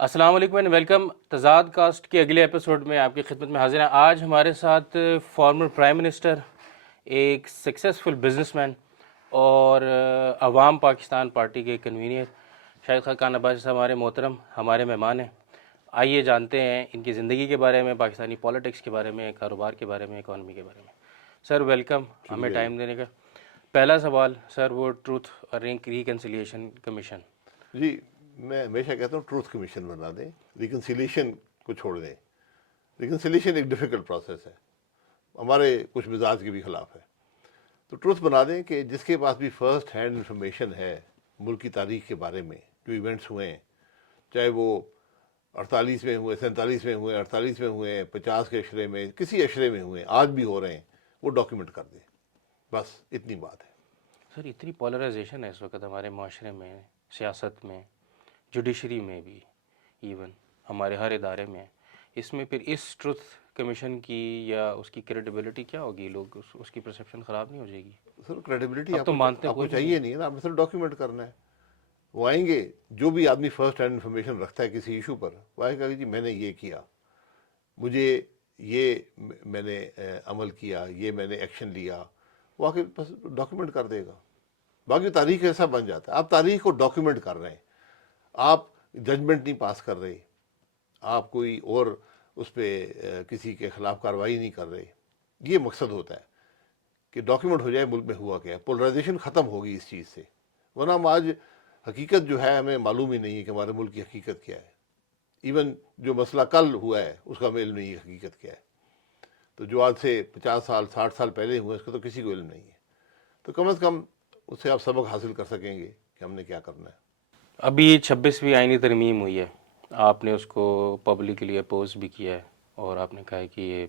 السلام علیکم and welcome تضاد کاسٹ کے اگلے ایپیسوڈ میں آپ کی خدمت میں حاضر ہیں. آج ہمارے ساتھ فارمر پرائم منسٹر، ایک سکسیزفل بزنس مین اور عوام پاکستان پارٹی کے کنوینر شاہد خاقان عباسی صاحب ہمارے محترم ہمارے مہمان ہیں. آئیے جانتے ہیں ان کی زندگی کے بارے میں، پاکستانی پالیٹکس کے بارے میں، کاروبار کے بارے میں، اکانومی کے بارے میں. سر ویلکم ہمیں ٹائم دینے کا. پہلا سوال سر وہ ٹروتھ اور ریکنسیلیشن کمیشن. جی، میں ہمیشہ کہتا ہوں ٹروتھ کمیشن بنا دیں، ریکنسیلیشن کو چھوڑ دیں. ریکنسیلیشن ایک ڈیفیکلٹ پروسیس ہے، ہمارے کچھ مزاج کے بھی خلاف ہے. تو ٹروتھ بنا دیں کہ جس کے پاس بھی فرسٹ ہینڈ انفارمیشن ہے ملک کی تاریخ کے بارے میں، جو ایونٹس ہوئے ہیں، چاہے وہ 48 میں ہوئے، 47 میں ہوئے، 48 میں ہوئے، 50 کے اشرے میں، کسی اشرے میں ہوئے، آج بھی ہو رہے ہیں، وہ ڈاکیومنٹ کر دیں. بس اتنی بات ہے. سر اتنی پولرائزیشن ہے اس وقت ہمارے معاشرے میں، سیاست میں، جوڈیشری میں بھی، ایون ہمارے ہر ادارے میں. اس میں پھر اس ٹروتھ کمیشن کی یا اس کی کریڈیبلٹی کیا ہوگی؟ لوگ اس کی پرسیپشن خراب نہیں ہو جائے گی؟ سر کریڈیبلٹی اب تو مانتے آپ کو کوئی بھی نہیں چاہیے ہے. نہیں ہے نا، آپ نے صرف ڈاکیومنٹ کرنا ہے. وہ آئیں گے، جو بھی آدمی فرسٹ ہینڈ انفارمیشن رکھتا ہے کسی ایشو پر، وہ آئے گا کہ جی میں نے یہ کیا، مجھے یہ میں نے عمل کیا، یہ میں نے ایکشن لیا. وہ آ کے بس ڈاکیومنٹ کر دے گا. باقی تاریخ ایسا بن جاتا ہے. آپ تاریخ کو ڈاکیومنٹ کر رہے ہیں، آپ ججمنٹ نہیں پاس کر رہے، آپ کوئی اور اس پہ کسی کے خلاف کارروائی نہیں کر رہے. یہ مقصد ہوتا ہے کہ ڈاکیومنٹ ہو جائے ملک میں ہوا کیا ہے. پولرائزیشن ختم ہوگی اس چیز سے، ورنہ ہم آج حقیقت جو ہے ہمیں معلوم ہی نہیں ہے کہ ہمارے ملک کی حقیقت کیا ہے. ایون جو مسئلہ کل ہوا ہے اس کا ہمیں علم نہیں ہے حقیقت کیا ہے. تو جو آج سے 50 سال 60 سال پہلے ہوئے اس کا تو کسی کو علم نہیں ہے. تو کم از کم اس سے آپ سبق حاصل کر سکیں گے کہ ہم نے کیا کرنا ہے. ابھی 26ویں آئینی ترمیم ہوئی ہے، آپ نے اس کو پبلکلی اپوز بھی کیا ہے اور آپ نے کہا ہے کہ یہ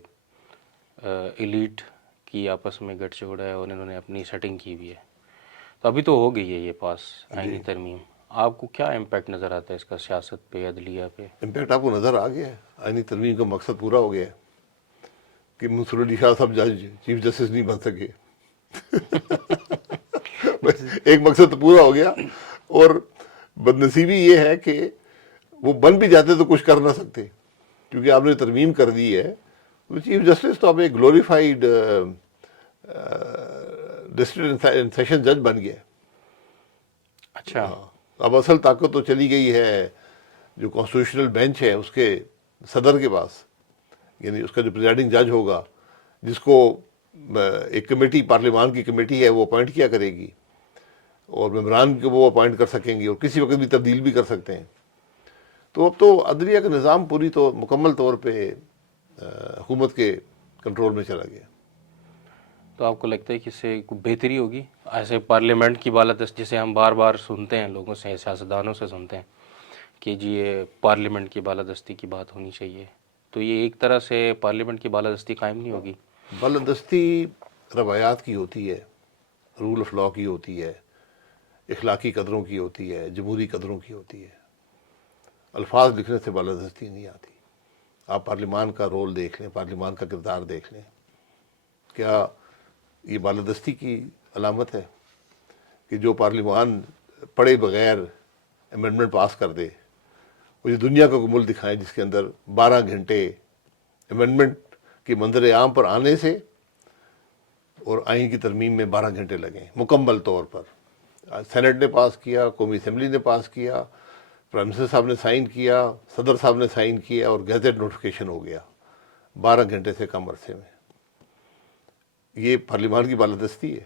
ایلیٹ کی آپس میں گٹھ جوڑ ہے اور انہوں نے اپنی سیٹنگ کی ہوئی ہے. تو ابھی تو ہو گئی ہے یہ پاس آئینی جی، ترمیم. آپ کو کیا امپیکٹ نظر آتا ہے اس کا سیاست پہ، عدلیہ پہ؟ امپیکٹ آپ کو نظر آ گیا ہے. آئینی ترمیم کا مقصد پورا ہو گیا ہے کہ منصور علی شاہ صاحب جج چیف جسٹس نہیں بن سکے. ایک مقصد تو پورا ہو گیا، اور بدنصیبی یہ ہے کہ وہ بن بھی جاتے تو کچھ کر نہ سکتے، کیونکہ آپ نے ترمیم کر دی ہے. تو چیف جسٹس تو اب ایک گلوریفائڈ ڈسٹرکٹ اینڈ سیشن جج بن گیا. اچھا. اب اصل طاقت تو چلی گئی ہے جو کانسٹیٹیوشنل بینچ ہے اس کے صدر کے پاس، یعنی اس کا جو پریزائڈنگ جج ہوگا، جس کو ایک کمیٹی، پارلیمان کی کمیٹی ہے، وہ اپوائنٹ کیا کرے گی، اور ممبران کو وہ اپوائنٹ کر سکیں گے اور کسی وقت بھی تبدیل بھی کر سکتے ہیں. تو اب تو عدلیہ کا نظام پوری تو مکمل طور پہ حکومت کے کنٹرول میں چلا گیا. تو آپ کو لگتا ہے کہ اس سے کوئی بہتری ہوگی؟ ایسے پارلیمنٹ کی بالادستی جسے ہم بار بار سنتے ہیں، لوگوں سے، سیاستدانوں سے سنتے ہیں کہ جی یہ پارلیمنٹ کی بالادستی کی بات ہونی چاہیے، تو یہ ایک طرح سے پارلیمنٹ کی بالادستی قائم نہیں ہوگی؟ بالادستی روایات کی ہوتی ہے، رول آف لاء کی ہوتی ہے، اخلاقی قدروں کی ہوتی ہے، جمہوری قدروں کی ہوتی ہے. الفاظ لکھنے سے بالادستی نہیں آتی. آپ پارلیمان کا رول دیکھ لیں، پارلیمان کا کردار دیکھ لیں. کیا یہ بالادستی کی علامت ہے کہ جو پارلیمان پڑھے بغیر امینڈمنٹ پاس کر دے؟ مجھے دنیا کا کوئی ملک دکھائیں جس کے اندر 12 گھنٹے امینڈمنٹ کی منظر عام پر آنے سے اور آئین کی ترمیم میں 12 گھنٹے لگیں مکمل طور پر. سینٹ نے پاس کیا، قومی اسمبلی نے پاس کیا، پرائم منسٹر صاحب نے سائن کیا، صدر صاحب نے سائن کیا، اور گیزٹ نوٹیفیکیشن ہو گیا 12 گھنٹے سے کم عرصے میں. یہ پارلیمان کی بالادستی ہے.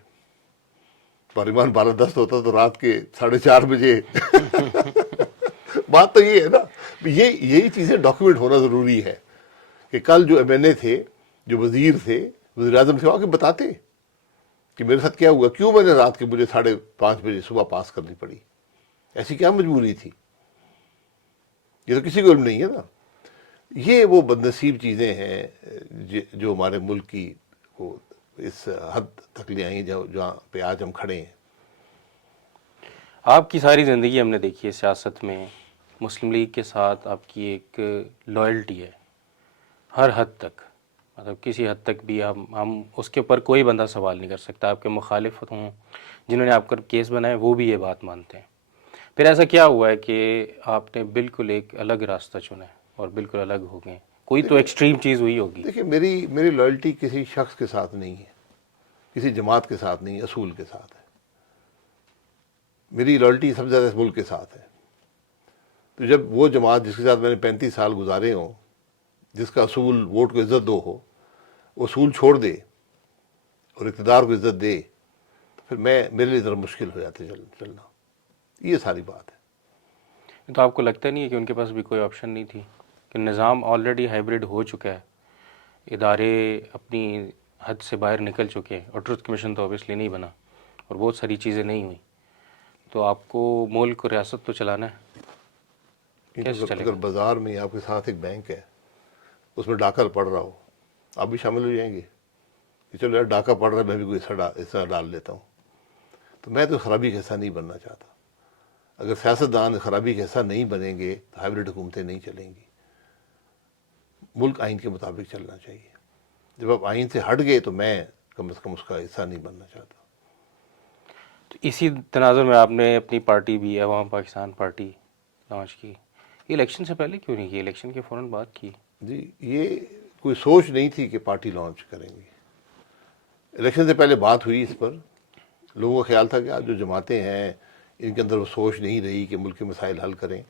پارلیمان بالادست ہوتا تو رات کے 4:30 بجے بات تو یہ ہے نا. یہی چیزیں ڈاکیومنٹ ہونا ضروری ہے کہ کل جو ایم این اے تھے، جو وزیر تھے، وزیر اعظم سے آ کے بتاتے کہ میرے ساتھ کیا ہوا، کیوں میں نے رات کے مجھے 5:30 بجے صبح پاس کرنی پڑی، ایسی کیا مجبوری تھی. یہ تو کسی کو علم نہیں ہے نا. یہ وہ بدنصیب چیزیں ہیں جو ہمارے ملک کی کو اس حد تک لے آئی ہیں جہاں پہ آج ہم کھڑے ہیں. آپ کی ساری زندگی ہم نے دیکھی ہے سیاست میں، مسلم لیگ کے ساتھ آپ کی ایک لائلٹی ہے ہر حد تک، مطلب کسی حد تک بھی ہم اس کے اوپر کوئی بندہ سوال نہیں کر سکتا. آپ کے مخالف ہوں، جنہوں نے آپ کا کیس بنایا، وہ بھی یہ بات مانتے ہیں. پھر ایسا کیا ہوا ہے کہ آپ نے بالکل ایک الگ راستہ چنا ہے اور بالکل الگ ہو گئے؟ کوئی تو ایکسٹریم چیز ہوئی ہوگی. دیکھیں میری لائلٹی کسی شخص کے ساتھ نہیں ہے، کسی جماعت کے ساتھ نہیں، اصول کے ساتھ ہے. میری لائلٹی سب سے زیادہ اس ملک کے ساتھ ہے. تو جب وہ جماعت جس کے ساتھ میں نے 35 سال گزارے ہوں، جس کا اصول ووٹ کو عزت دو ہو، وہ اصول چھوڑ دے اور اقتدار کو عزت دے، تو پھر میرے لیے ذرا مشکل ہو جاتا ہے چلنا. یہ ساری بات ہے. تو آپ کو لگتا نہیں ہے کہ ان کے پاس بھی کوئی آپشن نہیں تھی کہ نظام آلریڈی ہائیبرڈ ہو چکا ہے، ادارے اپنی حد سے باہر نکل چکے ہیں، اور ٹروتھ کمیشن تو اوبیسلی نہیں بنا اور بہت ساری چیزیں نہیں ہوئیں، تو آپ کو ملک اور ریاست تو چلانا ہے، کیسے چلے اگر گا؟ بازار میں آپ کے ساتھ ایک بینک ہے، اس میں ڈاکہ پڑ رہا ہو، آپ بھی شامل ہو جائیں گے کہ چلو یار ڈاکہ پڑ رہا ہے، میں بھی کوئی حصہ ڈال لیتا ہوں. تو میں تو خرابی کا حصہ نہیں بننا چاہتا. اگر سیاستدان خرابی کا حصہ نہیں بنیں گے تو ہائیبرڈ حکومتیں نہیں چلیں گی. ملک آئین کے مطابق چلنا چاہیے. جب آپ آئین سے ہٹ گئے تو میں کم از کم اس کا حصہ نہیں بننا چاہتا. تو اسی تناظر میں آپ نے اپنی پارٹی بھی عوام پاکستان پارٹی لانچ کی. یہ الیکشن سے پہلے کیوں نہیں کی؟ الیکشن کے فوراً بعد کی. جی، یہ کوئی سوچ نہیں تھی کہ پارٹی لانچ کریں گے. الیکشن سے پہلے بات ہوئی اس پر، لوگوں کا خیال تھا کہ آج جو جماعتیں ہیں ان کے اندر وہ سوچ نہیں رہی کہ ملک کے مسائل حل کریں.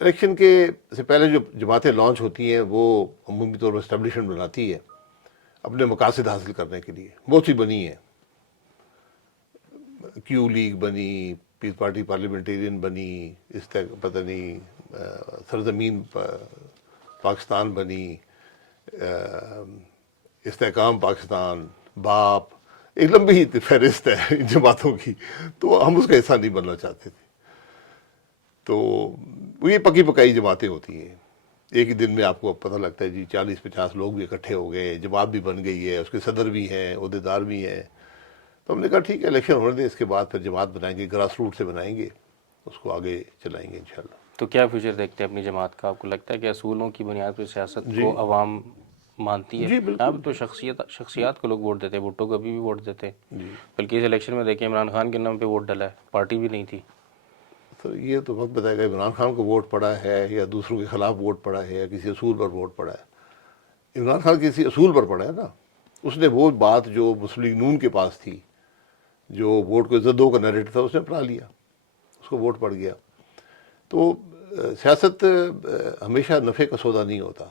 الیکشن کے سے پہلے جو جماعتیں لانچ ہوتی ہیں وہ عمومی طور پر اسٹیبلشمنٹ بناتی ہے اپنے مقاصد حاصل کرنے کے لیے. بہت سی بنی ہیں، کیو لیگ بنی، پیس پارٹی پارلیمنٹیرین بنی، پتہ نہیں سرزمین پاکستان بنی، استحکام پاکستان، باپ، ایک لمبی فہرست ہے ان جماعتوں کی. تو ہم اس کا حصہ نہیں بننا چاہتے تھے. تو یہ پکی پکائی جماعتیں ہوتی ہیں. ایک ہی دن میں آپ کو پتہ لگتا ہے جی 40-50 لوگ بھی اکٹھے ہو گئے، جماعت بھی بن گئی ہے، اس کے صدر بھی ہیں، عہدیدار بھی ہیں. تو ہم نے کہا ٹھیک ہے الیکشن ہونے دیں، اس کے بعد پھر جماعت بنائیں گے، گراس روٹ سے بنائیں گے، اس کو آگے چلائیں گے انشاءاللہ. تو کیا فیوچر دیکھتے ہیں اپنی جماعت کا؟ آپ کو لگتا ہے کہ اصولوں کی بنیاد پر سیاست جی کو عوام مانتی ہے؟ جی یہاں بالکل. پہ تو شخصیات کو لوگ ووٹ دیتے ہیں، بھٹو کو ابھی بھی ووٹ دیتے ہیں، جی بلکہ اس الیکشن میں دیکھیں عمران خان کے نام پہ ووٹ ڈلا ہے، پارٹی بھی نہیں تھی. تو یہ تو وقت بتائے گا عمران خان کو ووٹ پڑا ہے یا دوسروں کے خلاف ووٹ پڑا ہے یا کسی اصول پر ووٹ پڑا ہے. عمران خان کسی اصول پر پڑا ہے نا. اس نے وہ بات جو مسلم لیگ نون کے پاس تھی، جو ووٹ کو عزت دو کا نیریٹو تھا، اس نے اپنا لیا، اس کو ووٹ پڑ گیا. تو سیاست ہمیشہ نفع کا سودا نہیں ہوتا،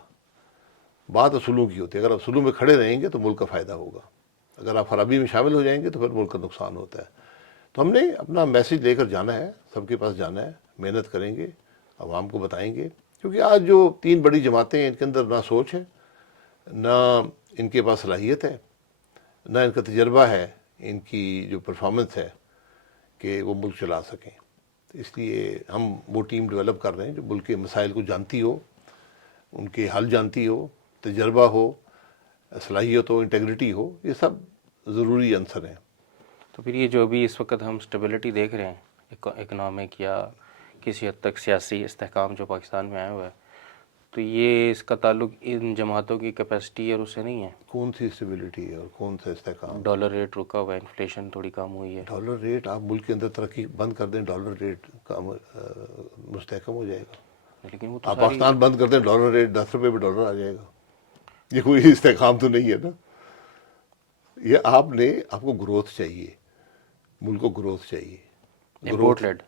بات اصولوں کی ہوتی ہے. اگر آپ اصولوں میں کھڑے رہیں گے تو ملک کا فائدہ ہوگا، اگر آپ خرابی میں شامل ہو جائیں گے تو پھر ملک کا نقصان ہوتا ہے. تو ہم نے اپنا میسج لے کر جانا ہے، سب کے پاس جانا ہے، محنت کریں گے، عوام کو بتائیں گے. کیونکہ آج جو 3 بڑی جماعتیں ہیں ان کے اندر نہ سوچ ہے، نہ ان کے پاس صلاحیت ہے، نہ ان کا تجربہ ہے، ان کی جو پرفارمنس ہے کہ وہ ملک چلا سکیں. اس لیے ہم وہ ٹیم ڈیولپ کر رہے ہیں جو ملک کے مسائل کو جانتی ہو، ان کے حل جانتی ہو، تجربہ ہو، صلاحیت ہو، انٹیگریٹی ہو. یہ سب ضروری عنصر ہیں. تو پھر یہ جو بھی اس وقت ہم اسٹیبلٹی دیکھ رہے ہیں اکنامک یا کسی حد تک سیاسی استحکام جو پاکستان میں آیا ہوا ہے، تو یہ اس کا تعلق ان جماعتوں کی کیپیسٹی اور اس سے نہیں ہے؟ کون سی اسٹیبلٹی ہے اور کون سا استحکام؟ ڈالر ریٹ رکا ہوا ہے، انفلیشن تھوڑی کم ہوئی ہے. ڈالر ریٹ، آپ ملک کے اندر ترقی بند کر دیں، ڈالر ریٹ کا مستحکم ہو جائے گا. لیکن وہ تو آپ ساری پاکستان بند کر دیں، ڈالر ریٹ 10 روپے پہ ڈالر آ جائے گا. یہ کوئی استحکام تو نہیں ہے نا. یہ آپ کو گروتھ چاہیے، ملک کو گروتھ چاہیے. امپورٹ گروتھ، لیڈ،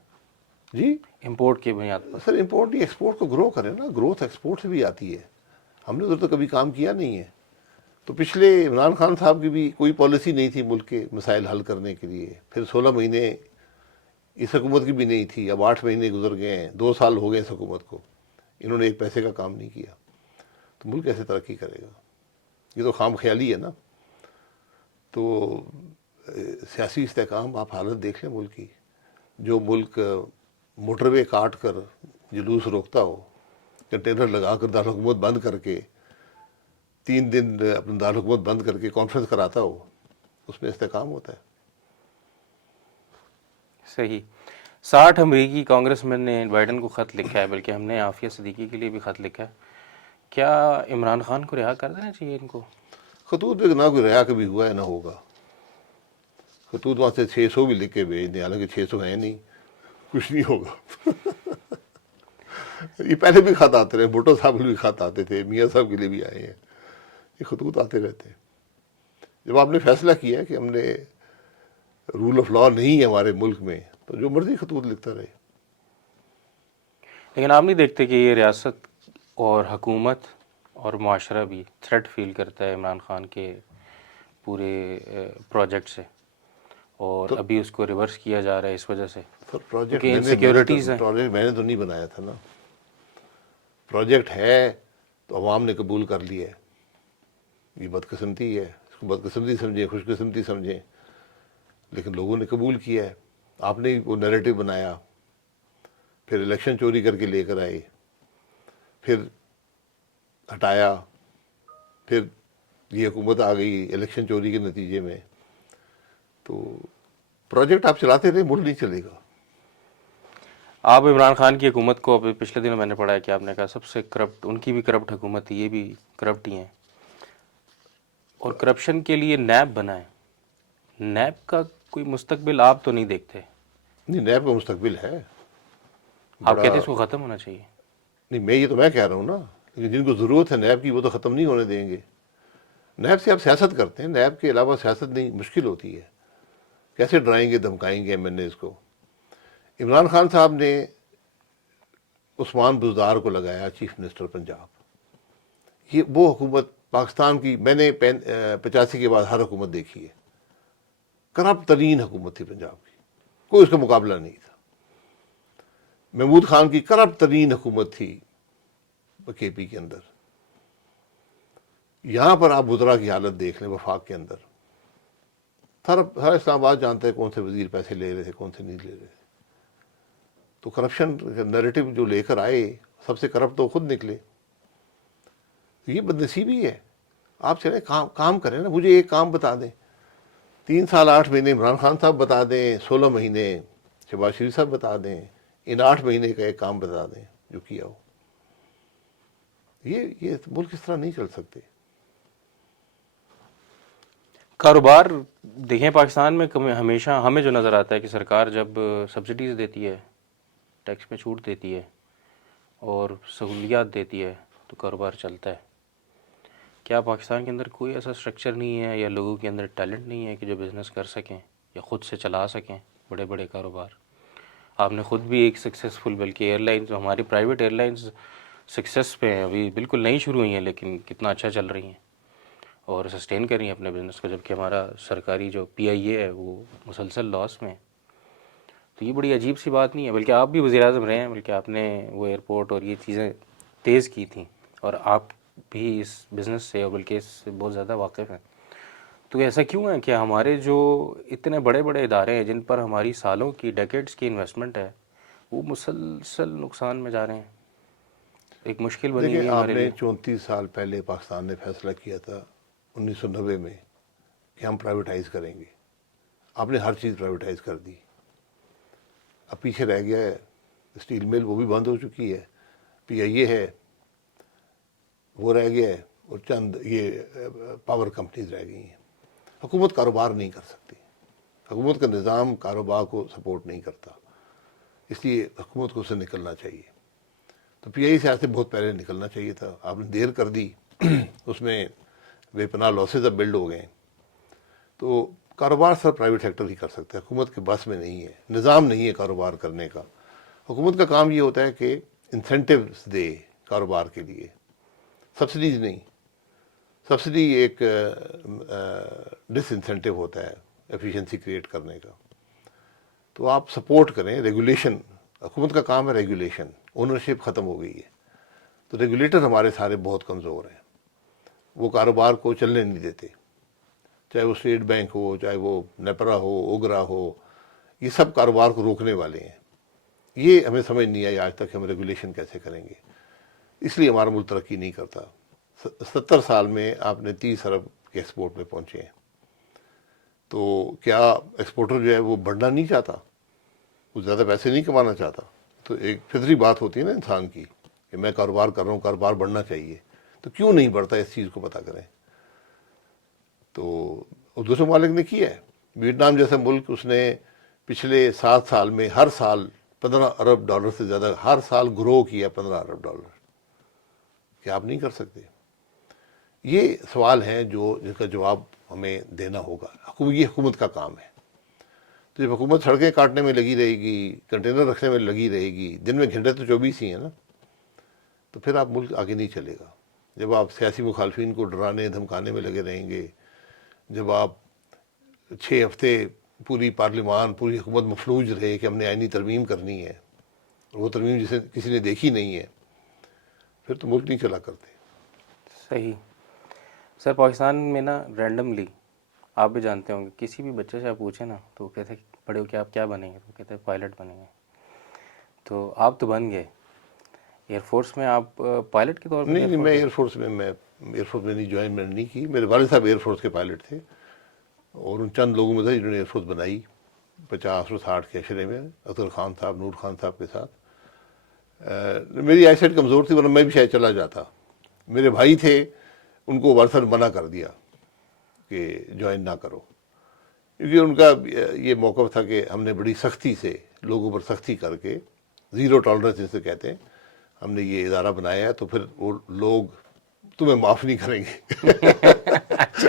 جی امپورٹ کی بنیاد پر. سر امپورٹ نہیں، ایکسپورٹ کو گرو کریں نا. گروتھ ایکسپورٹ سے بھی آتی ہے. ہم نے ادھر تو کبھی کام کیا نہیں ہے. تو پچھلے عمران خان صاحب کی بھی کوئی پالیسی نہیں تھی ملک کے مسائل حل کرنے کے لیے. پھر 16 مہینے اس حکومت کی بھی نہیں تھی. اب 8 مہینے گزر گئے ہیں، 2 سال ہو گئے اس حکومت کو. انہوں نے ایک پیسے کا کام نہیں کیا. تو ملک کیسے ترقی کرے گا؟ یہ تو خام خیالی ہے نا. تو سیاسی استحکام، آپ حالت دیکھ لیں ملک کی. جو ملک موٹر وے کاٹ کر جلوس روکتا ہو، کنٹینر لگا کر دارالحکومت بند کر کے 3 دن اپنے دارالحکومت بند کر کے کانفرنس کراتا ہو، اس میں استحکام ہوتا ہے. صحیح. 60 امریکی کانگریس مین نے بائیڈن کو خط لکھا ہے، بلکہ ہم نے عافیہ صدیقی کے لیے بھی خط لکھا ہے. کیا عمران خان کو رہا کر دینا چاہیے ان کو؟ خطوط پہ نہ کوئی رہا کبھی ہوا ہے نہ ہوگا. خطوط وہاں سے 600 بھی لکھ کے بھیج دیں، حالانکہ 600 ہیں نہیں. کچھ نہیں ہوگا. یہ پہلے بھی خط آتے رہے, بھٹو صاحب کے بھی خط آتے تھے, میاں صاحب کے لیے بھی آئے ہیں, یہ خطوط آتے رہتے ہیں. جب آپ نے فیصلہ کیا کہ ہم نے رول آف لا نہیں ہے ہمارے ملک میں, تو جو مرضی خطوط لکھتا رہے. لیکن آپ نہیں دیکھتے کہ یہ ریاست اور حکومت اور معاشرہ بھی تھریٹ فیل کرتا ہے عمران خان کے پورے پروجیکٹ سے, اور تو ابھی اس کو ریورس کیا جا رہا ہے اس وجہ سے سر پروجیکٹ کیونکہ انسیکیورٹیز ہیں. پروجیکٹ میں نے تو نہیں بنایا تھا نا. پروجیکٹ ہے تو عوام نے قبول کر لیا ہے. یہ بدقسمتی ہے, اس کو بدقسمتی سمجھیں, خوش قسمتی سمجھیں, لیکن لوگوں نے قبول کیا ہے. آپ نے وہ نیریٹو بنایا, پھر الیکشن چوری کر کے لے کر آئے, پھر ہٹایا, پھر یہ حکومت آ گئی الیکشن چوری کے نتیجے میں. تو پروجیکٹ آپ چلاتے رہے, ملک نہیں چلے گا. آپ عمران خان کی حکومت کو, ابھی پچھلے دنوں میں نے پڑھا ہے کہ آپ نے کہا سب سے کرپٹ, ان کی بھی کرپٹ حکومت تھی, یہ بھی کرپٹ ہی ہیں, اور کرپشن کے لیے نیب بنا ہے. نیب کا کوئی مستقبل آپ تو نہیں دیکھتے؟ نہیں, نیب کا مستقبل ہے آپ بڑا. کہتے ہیں اس کو ختم ہونا چاہیے. نہیں, میں کہہ رہا ہوں نا, لیکن جن کو ضرورت ہے نیب کی وہ تو ختم نہیں ہونے دیں گے. نیب سے آپ سیاست کرتے ہیں, نیب کے علاوہ سیاست نہیں, مشکل ہوتی ہے. کیسے ڈرائیں گے دھمکائیں گے MNAs کو؟ عمران خان صاحب نے عثمان بزدار کو لگایا چیف منسٹر پنجاب. یہ وہ حکومت پاکستان کی, میں نے 85 کے بعد ہر حکومت دیکھی ہے, کرپٹ ترین حکومت تھی پنجاب کی, کوئی اس کا مقابلہ نہیں تھا. محمود خان کی کرپٹ ترین حکومت تھی KP کے اندر. یہاں پر آپ وزراء کی حالت دیکھ لیں وفاق کے اندر, ہر اسلام آباد جانتا ہے کون سے وزیر پیسے لے رہے تھے, کون سے نہیں لے رہے تھے. تو کرپشن نیریٹو جو لے کر آئے, سب سے کرپٹ تو خود نکلے. یہ بدنصیبی ہے. آپ چلیں کام کریں نا. مجھے ایک کام بتا دیں, 3 سال 8 مہینے عمران خان صاحب بتا دیں, 16 مہینے شہباز شریف صاحب بتا دیں, ان 8 مہینے کا ایک کام بتا دیں جو کیا ہو. یہ ملک اس طرح نہیں چل سکتے. کاروبار دیکھیں پاکستان میں ہمیشہ ہمیں جو نظر آتا ہے کہ سرکار جب سبسڈیز دیتی ہے, ٹیکس میں چھوٹ دیتی ہے اور سہولیات دیتی ہے تو کاروبار چلتا ہے. کیا پاکستان کے اندر کوئی ایسا اسٹرکچر نہیں ہے یا لوگوں کے اندر ٹیلنٹ نہیں ہے کہ جو بزنس کر سکیں یا خود سے چلا سکیں بڑے بڑے کاروبار؟ آپ نے خود بھی ایک سکسیزفل, بلکہ ایئر لائنز, ہماری پرائیویٹ ایئر لائنز سکسیس پہ ہیں, ابھی بالکل نئی شروع ہوئی ہیں لیکن کتنا اچھا چل رہی ہیں اور سسٹین کر رہی ہیں اپنے بزنس کو, جبکہ ہمارا سرکاری جو PIA ہے وہ مسلسل لاس میں ہے. تو یہ بڑی عجیب سی بات نہیں ہے, بلکہ آپ بھی وزیر اعظم رہے ہیں, بلکہ آپ نے وہ ایئرپورٹ اور یہ چیزیں تیز کی تھیں, اور آپ بھی اس بزنس سے اور بلکہ اس سے بہت زیادہ واقف ہیں. تو ایسا کیوں ہے کہ ہمارے جو اتنے بڑے بڑے ادارے ہیں جن پر ہماری سالوں کی ڈیکیڈز کی انویسٹمنٹ ہے وہ مسلسل نقصان میں جا رہے ہیں؟ ایک مشکل بنی دیکھیں, ہوئی ہے آپ ہمارے نے لیے. 34 سال پہلے پاکستان نے فیصلہ کیا تھا 1990 میں کہ ہم پرائیویٹائز کریں گے. آپ نے ہر چیز پرائیویٹائز کر دی. اب پیچھے رہ گیا ہے اسٹیل مل, وہ بھی بند ہو چکی ہے. PIA ہے وہ رہ گیا ہے, اور چند یہ پاور کمپنیز رہ گئی ہیں. حکومت کاروبار نہیں کر سکتی. حکومت کا نظام کاروبار کو سپورٹ نہیں کرتا, اس لیے حکومت کو اس سے نکلنا چاہیے. تو PIA سے آج سے بہت پہلے نکلنا چاہیے تھا. آپ نے دیر کر دی, اس میں بے پناہ لاسز اب بلڈ ہو گئے. تو کاروبار سر پرائیویٹ سیکٹر ہی کر سکتا ہے, حکومت کے بس میں نہیں ہے, نظام نہیں ہے کاروبار کرنے کا. حکومت کا کام یہ ہوتا ہے کہ انسینٹیوز دے کاروبار کے لیے, سبسڈیز نہیں. سبسڈی ایک ڈس انسینٹیو ہوتا ہے ایفیشنسی کریٹ کرنے کا. تو آپ سپورٹ کریں. ریگولیشن, حکومت کا کام ہے ریگولیشن. اونرشپ ختم ہو گئی ہے, تو ریگولیٹر ہمارے سارے بہت کمزور ہیں. وہ کاروبار کو چلنے نہیں دیتے, چاہے وہ اسٹیٹ بینک ہو, چاہے وہ نیپرا ہو, اوگرا ہو, یہ سب کاروبار کو روکنے والے ہیں. یہ ہمیں سمجھ نہیں آئی آج تک ہم ریگولیشن کیسے کریں گے. اس لیے ہمارا ملک ترقی نہیں کرتا. 70 سال میں آپ نے 30 ارب کے ایکسپورٹ میں پہنچے ہیں. تو کیا ایکسپورٹر جو ہے وہ بڑھنا نہیں چاہتا, وہ زیادہ پیسے نہیں کمانا چاہتا؟ تو ایک فطری بات ہوتی ہے نا انسان کی کہ میں کاروبار کر رہا ہوں, کاروبار بڑھنا چاہیے. تو کیوں نہیں بڑھتا, اس چیز کو پتہ کریں. تو دوسرے ممالک نے کیا ہے. ویتنام جیسا ملک, اس نے پچھلے 7 سال میں ہر سال 15 ارب ڈالر سے زیادہ ہر سال گرو کیا 15 ارب ڈالر. کیا آپ نہیں کر سکتے؟ یہ سوال ہیں جن کا جواب ہمیں دینا ہوگا. یہ حکومت کا کام ہے. تو جب حکومت سڑکیں کاٹنے میں لگی رہے گی، کنٹینر رکھنے میں لگی رہے گی، دن میں گھنٹے تو 24 ہی ہیں نا، تو پھر آپ ملک آگے نہیں چلے گا. جب آپ سیاسی مخالفین کو ڈرانے دھمکانے میں لگے رہیں گے، جب آپ 6 ہفتے پوری پارلیمان پوری حکومت مفلوج رہے کہ ہم نے آئینی ترمیم کرنی ہے، وہ ترمیم جسے کسی نے دیکھی نہیں ہے، پھر تو ملک نہیں چلا کرتے. صحیح. سر پاکستان میں نا رینڈملی آپ بھی جانتے ہوں گے، کسی بھی بچے سے آپ پوچھیں نا تو وہ کہتے ہیں بڑے ہو کے آپ کیا بنیں گے، تو کہتے ہیں پائلٹ بنیں گے. تو آپ تو بن گئے ایئر فورس میں، آپ پائلٹ کے طور پہ نہیں میں ایئر فورس میں نہیں جوائن میں نے نہیں کی. میرے والد صاحب ایئر فورس کے پائلٹ تھے، اور ان چند لوگوں میں تھے جنہوں نے ایئر فورس بنائی 50 اور 60 کے عشرے میں، اطہر خان صاحب، نور خان صاحب کے ساتھ. میری آئی سائٹ کمزور تھی، ورنہ میں بھی شاید چلا جاتا. میرے بھائی تھے، ان کو والد صاحب نے منع کر دیا کہ جوائن نہ کرو، کیونکہ ان کا یہ موقف تھا کہ ہم نے بڑی سختی سے لوگوں پر سختی کر کے، زیرو ٹالرنس جسے کہتے ہیں، ہم نے یہ ادارہ بنایا ہے، تو پھر وہ لوگ تمہیں معاف نہیں کریں گے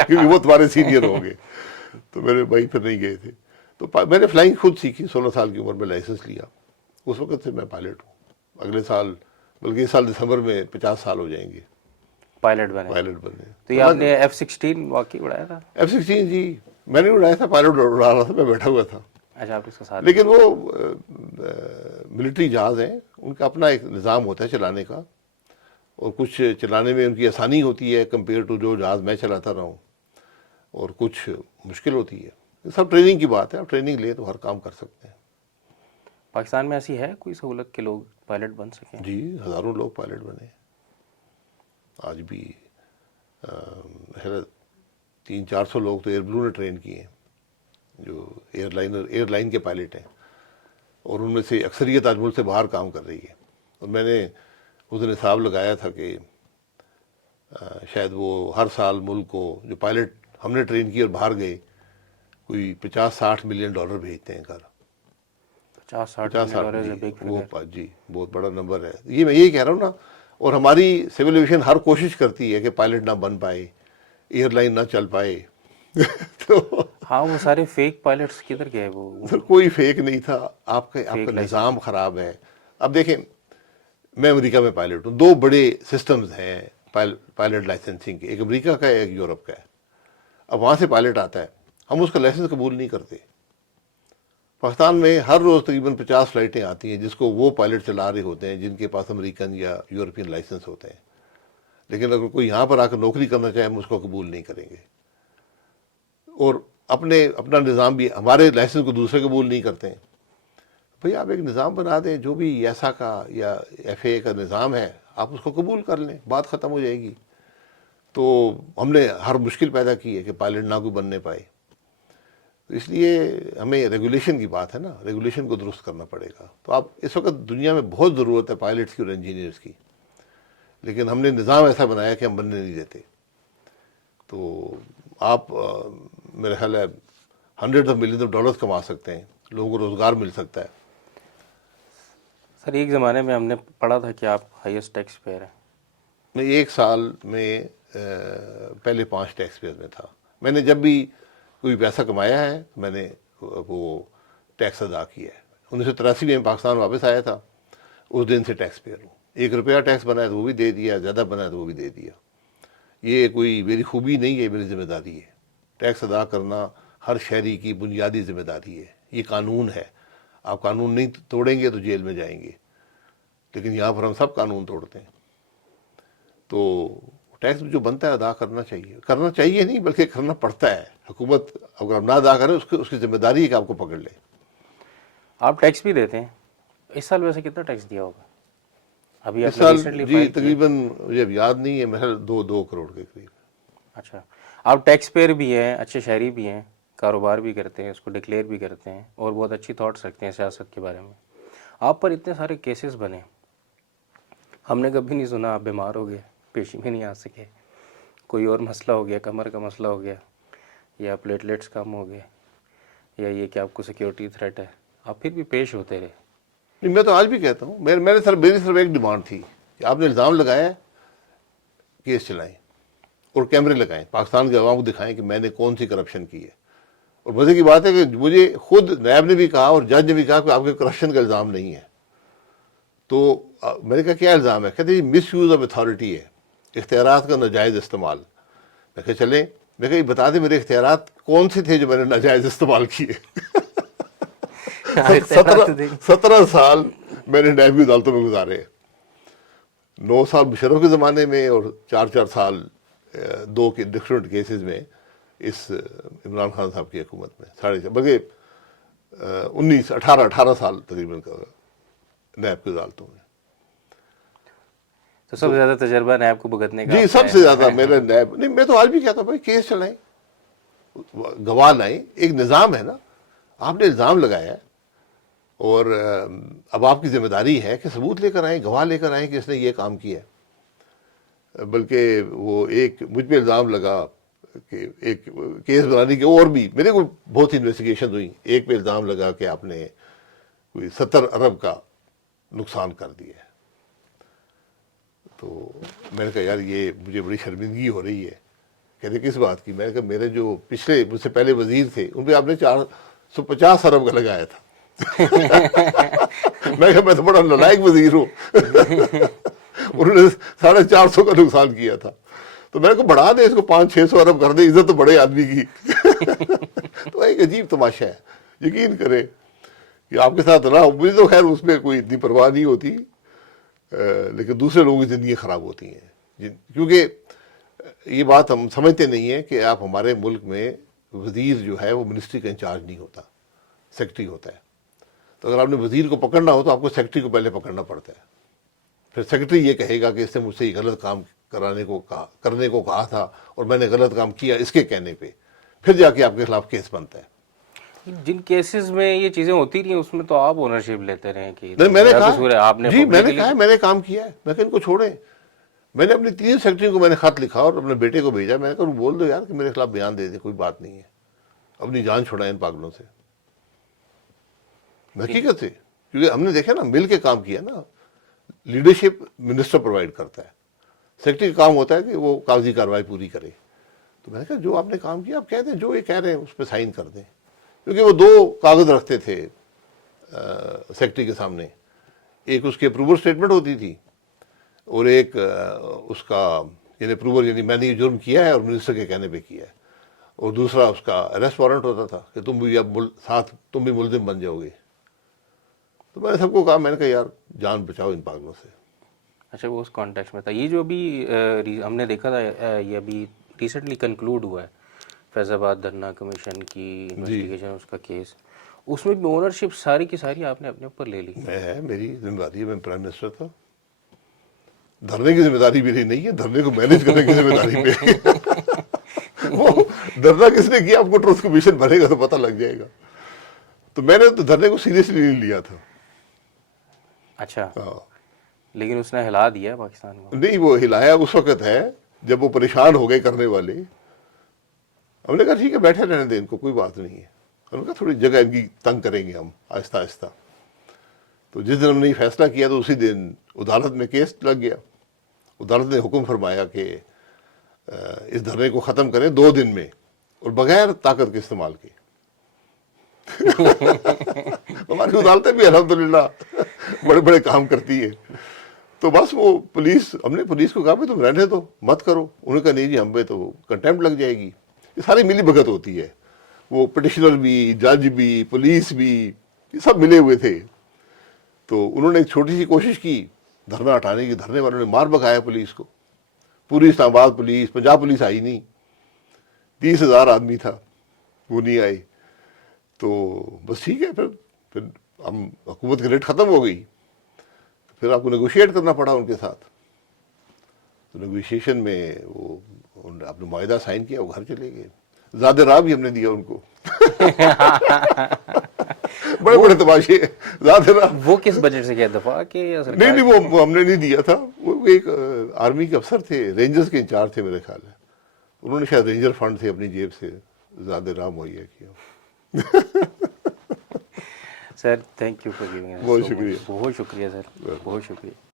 کیونکہ وہ تمہارے سینئر ہوں گے. تو میرے بھائی پھر نہیں گئے تھے. تو میں نے فلائنگ خود سیکھی، 16 سال کی عمر میں لائسنس لیا. اس وقت سے میں پائلٹ ہوں. اگلے سال، بلکہ اس سال دسمبر میں 50 سال ہو جائیں گے پائلٹ بنے. بنے. تو یہ آپ نے F-16 واقعی اڑایا تھا؟ F-16 جی میں نے اڑایا تھا، پائلٹ اڑا رہا تھا، میں بیٹھا ہوا تھا. اچھا، آپ اس کے ساتھ. لیکن وہ ملٹری جہاز ہیں، ان کا اپنا ایک نظام ہوتا ہے چلانے کا، اور کچھ چلانے میں ان کی آسانی ہوتی ہے کمپیئر ٹو جو جہاز میں چلاتا رہا ہوں، اور کچھ مشکل ہوتی ہے. سب ٹریننگ کی بات ہے، آپ ٹریننگ لے تو ہر کام کر سکتے ہیں. پاکستان میں ایسی ہے کوئی سہولت کہ لوگ پائلٹ بن سکیں؟ جی ہزاروں لوگ پائلٹ بنے. آج بھی 300-400 لوگ تو ایئر بلو نے ٹرین کیے ہیں جو ایئر لائن کے پائلٹ ہیں، اور ان میں سے اکثریت آج ملک سے باہر کام کر رہی ہے. اور میں نے اس دن حساب لگایا تھا کہ شاید وہ ہر سال ملک کو جو پائلٹ ہم نے ٹرین کیے اور باہر گئے، کوئی 50-60 ملین ڈالر بھیجتے ہیں گھر. 50-60 ملین جی بگ وہ فگر. جی بہت بڑا نمبر ہے. یہ میں یہی کہہ رہا ہوں نا. اور ہماری سول ایویشن ہر کوشش کرتی ہے کہ پائلٹ نہ بن پائے، ایئر لائن نہ چل پائے. تو ہاں، وہ سارے فیک پائلٹس کدھر گئے؟ وہ سر کوئی فیک نہیں تھا. آپ کا فیک نظام خراب ہے. اب دیکھیں، میں امریکہ میں پائلٹ ہوں. 2 بڑے سسٹمز ہیں پائلٹ لائسنسنگ کے، ایک امریکہ کا ہے، ایک یورپ کا ہے. اب وہاں سے پائلٹ آتا ہے، ہم اس کا لائسنس قبول نہیں کرتے. پاکستان میں ہر روز تقریباً 50 فلائٹیں آتی ہیں جس کو وہ پائلٹ چلا رہے ہوتے ہیں جن کے پاس امریکن یا یورپین لائسنس ہوتے ہیں. لیکن اگر کوئی یہاں پر آ کر نوکری کرنا چاہے، ہم اس کو قبول نہیں کریں گے. اور اپنا نظام بھی، ہمارے لائسنس کو دوسرے قبول نہیں کرتے ہیں. بھئی آپ ایک نظام بنا دیں، جو بھی ایسا کا یا ایف اے کا نظام ہے آپ اس کو قبول کر لیں، بات ختم ہو جائے گی. تو ہم نے ہر مشکل پیدا کی ہے کہ پائلٹ نہ کوئی بننے پائے. اس لیے ہمیں ریگولیشن کی بات ہے نا، ریگولیشن کو درست کرنا پڑے گا. تو آپ اس وقت دنیا میں بہت ضرورت ہے پائلٹس کی اور انجینئرس کی، لیکن ہم نے نظام ایسا بنایا کہ ہم بننے نہیں دیتے. تو آپ میرا خیال ہے hundred of million of dollars کما سکتے ہیں، لوگوں کو روزگار مل سکتا ہے. سر ایک زمانے میں ہم نے پڑھا تھا کہ آپ ہائیسٹ ٹیکس پیئر ہیں. میں 1 سال میں پہلے 5 ٹیکس پیئر میں تھا. میں نے جب بھی کوئی پیسہ کمایا ہے میں نے وہ ٹیکس ادا کیا ہے. 1983 میں پاکستان واپس آیا تھا، اس دن سے ٹیکس پیئر ہوں. 1 روپیہ ٹیکس بنا ہے تو وہ بھی دے دیا، زیادہ بنا ہے تو وہ بھی دے دیا. یہ کوئی میری خوبی نہیں ہے، میری ذمہ داری ہے. ٹیکس ادا کرنا ہر شہری کی بنیادی ذمہ داری ہے. یہ قانون ہے، آپ قانون نہیں توڑیں گے تو جیل میں جائیں گے. لیکن یہاں پر ہم سب قانون توڑتے ہیں. تو ٹیکس جو بنتا ہے ادا کرنا چاہیے نہیں بلکہ کرنا پڑتا ہے. حکومت اگر آپ نہ ادا کرے اس کی ذمہ داری ہے کہ آپ کو پکڑ لے. آپ ٹیکس بھی دیتے ہیں. اس سال ویسے کتنا ٹیکس دیا ہوگا؟ ابھی اس آپ نے سال ریسنٹلی جی فائل کیا؟ تقریباً مجھے اب یاد نہیں ہے، محض 2 کروڑ کے قریب. اچھا، آپ ٹیکس پیئر بھی ہیں، اچھے شہری بھی ہیں، کاروبار بھی کرتے ہیں، اس کو ڈکلیئر بھی کرتے ہیں، اور بہت اچھی تھاٹس رکھتے ہیں سیاست کے بارے میں. آپ پر اتنے سارے کیسز بنے، ہم نے کبھی نہیں سنا آپ بیمار ہو گئے، پیشی میں نہیں آ سکے، کوئی اور مسئلہ ہو گیا، کمر کا مسئلہ ہو گیا، یا پلیٹلیٹس کم ہو گئے، یا یہ کہ آپ کو سیکیورٹی تھریٹ ہے، آپ پھر بھی پیش ہوتے رہے. نہیں میں تو آج بھی کہتا ہوں، میری صرف ایک ڈیمانڈ تھی کہ آپ نے الزام لگایا ہے، کیس چلائیں اور کیمرے لگائیں، پاکستان کے عوام کو دکھائیں کہ میں نے کون سی کرپشن کی ہے. اور مزے کی بات ہے کہ مجھے خود نیب نے بھی کہا اور جج نے بھی کہا کہ آپ کے کرپشن کا الزام نہیں ہے. تو میں نے کہا کیا الزام ہے؟ کہتے ہیں مس یوز آف اتھارٹی ہے، اختیارات کا ناجائز استعمال. میں کہا چلیں، میں کہا یہ بتا دیں میرے اختیارات کون سے تھے جو میں نے ناجائز استعمال کیے. 17 سال میں نے نیب کی عدالتوں میں گزارے، 9 سال مشرف کے زمانے میں اور 4 سال 2 کے ڈفرینٹ کیسز میں اس عمران خان صاحب کی حکومت میں، بلکہ 18 سال تقریباً نیب کی عدالتوں میں. تو سب سے زیادہ تجربہ نیب کو بھگتنے کا جی سب سے زیادہ میرا نیب. نہیں میں تو آج بھی کہتا ہوں بھائی کیس چلائیں، گواہ لائیں، ایک نظام ہے نا. آپ نے الزام لگایا ہے اور اب آپ کی ذمہ داری ہے کہ ثبوت لے کر آئیں، گواہ لے کر آئیں کہ اس نے یہ کام کیا ہے. بلکہ وہ ایک مجھ پہ الزام لگا کہ ایک کیس بنانے کے، اور بھی میرے کو بہت انویسٹیگیشن ہوئی. ایک پہ الزام لگا کہ آپ نے کوئی 70 ارب کا نقصان کر دیا ہے. تو میں نے کہا یار یہ مجھے بڑی شرمندگی ہو رہی ہے. کہتے کس بات کی؟ میں نے کہا میرے جو پچھلے مجھ سے پہلے وزیر تھے ان پہ آپ نے 450 ارب کا لگایا تھا. میں کہا میں تو بڑا نالائق وزیر ہوں. انہوں نے 450 کا نقصان کیا تھا. تو میں نے کہا بڑھا دیں اس کو 500-600 ارب کر دیں، عزت تو بڑے آدمی کی. تو ایک عجیب تماشا ہے. یقین کریں کہ آپ کے ساتھ رہا، مجھے تو خیر اس میں کوئی اتنی پرواہ نہیں ہوتی، لیکن دوسرے لوگوں کی زندگیاں خراب ہوتی ہیں. کیونکہ یہ بات ہم سمجھتے نہیں ہیں کہ آپ ہمارے ملک میں وزیر جو ہے وہ منسٹری کا انچارج نہیں ہوتا، سیکرٹری ہوتا ہے. تو اگر آپ نے وزیر کو پکڑنا ہو تو آپ کو سیکرٹری کو پہلے پکڑنا پڑتا ہے. پھر سیکرٹری یہ کہے گا کہ اس نے مجھ سے یہ غلط کام کرنے کو کہا تھا اور میں نے غلط کام کیا اس کے کہنے پہ، پھر جا کے آپ کے خلاف کیس بنتا ہے. جن کیسز میں یہ چیزیں ہوتی رہی اس میں تو آپ اونرشپ لیتے رہے کہ نہیں میں نے کہا آپ نے جی میں نے کہا میں نے کام کیا ہے، میں کہ ان کو چھوڑیں. میں نے اپنی 3 سیکرٹریوں کو میں نے خط لکھا اور اپنے بیٹے کو بھیجا. میں نے کہا بول دو یار کہ میرے خلاف بیان دے دیں، کوئی بات نہیں ہے، اپنی جان چھڑائیں ان پاگلوں سے. حقیقت سے، کیونکہ ہم نے دیکھا نا مل کے کام کیا نا. لیڈرشپ منسٹر پرووائڈ کرتا ہے، سیکرٹری کا کام ہوتا ہے کہ وہ کاغذی کارروائی پوری کرے. تو میں نے کہا جو آپ نے کام کیا آپ کہہ دیں، جو یہ کہہ رہے ہیں اس پہ سائن کر دیں. کیونکہ وہ 2 کاغذ رکھتے تھے سیکرٹری کے سامنے، ایک اس کی اپروور اسٹیٹمنٹ ہوتی تھی اور ایک اس کا یعنی اپروور، یعنی میں نے یہ جرم کیا ہے اور منسٹر کے کہنے پہ کیا ہے، اور دوسرا اس کا اریسٹ وارنٹ ہوتا تھا کہ تم بھی اب ساتھ تم بھی ملزم بن جاؤ گے. تو میں نے سب کو کہا، میں نے کہا یار جان بچاؤ ان پاگلوں سے. اچھا وہ اس کانٹیکس میں تھا. یہ جو ابھی ہم نے دیکھا تھا، یہ ابھی ریسنٹلی کنکلوڈ ہوا ہے فیض آباد دھرنا کمیشن کی انویسٹیگیشن، اس کا کیس، اس میں بھی اونرشپ ساری کی ساری آپ نے اپنے اوپر لے لی. میری ذمہ داری ہے، میں پرائم منسٹر تھا. دھرنے کی ذمہ داری میری نہیں ہے، دھرنے کو مینیج کرنے کی ذمہ داری پہ. وہ دھرنا کس نے کیا آپ کو ٹروتھ کمیشن بنے گا تو پتہ لگ جائے گا. تو میں نے تو دھرنے کو سیریسلی نہیں لیا تھا. اچھا لیکن اس نے ہلا دیا پاکستان کو. نہیں وہ ہلایا اس وقت ہے جب وہ پریشان ہو گئے کرنے والے. ہم نے کہا ٹھیک ہے بیٹھے رہنے دیں ان کو، کوئی بات نہیں ہے. ہم نے کہا تھوڑی جگہ ان کی تنگ کریں گے ہم آہستہ آہستہ. تو جس دن ہم نے یہ فیصلہ کیا تو اسی دن عدالت میں کیس لگ گیا. عدالت نے حکم فرمایا کہ اس دھرنے کو ختم کریں 2 دن میں اور بغیر طاقت کے استعمال کے. ہماری عدالتیں بھی الحمدللہ بڑے بڑے کام کرتی ہے. تو بس وہ پولیس، ہم نے پولیس کو کہا بھی تم رہنے دو مت کرو. انہوں نے کہا نہیں جی ہم پہ تو کنٹیمپٹ لگ جائے گی. یہ ساری ملی بھگت ہوتی ہے، وہ پٹیشنر بھی، جج بھی، پولیس بھی، یہ سب ملے ہوئے تھے. تو انہوں نے ایک چھوٹی سی کوشش کی دھرنا ہٹانے کی. دھرنے والوں نے مار بگایا پولیس کو. پوری اسلام آباد پولیس، پنجاب پولیس آئی نہیں. 30,000 آدمی تھا، وہ نہیں آئے. تو بس ٹھیک ہے، پھر ہم حکومت کی ریٹ ختم ہو گئی. پھر آپ کو نیگوشیٹ کرنا پڑا ان کے ساتھ. تو نیگوشیشن میں وہ آپ نے معاہدہ سائن کیا، وہ گھر چلے گئے. زیادہ راہ بھی ہم نے دیا ان کو. بڑے بڑے تماشے. زیادہ راہ وہ کس بجٹ سے کیا دفاع کے یا سرکار؟ نہیں وہ ہم نے نہیں دیا تھا. وہ ایک آرمی کے افسر تھے، رینجرز کے انچارج تھے میرے خیال ہے. انہوں نے شاید رینجر فنڈ سے اپنی جیب سے زیادہ راہ مہیا کیا. Sir thank you for giving بہت شکریہ. بہت شکریہ سر، بہت شکریہ.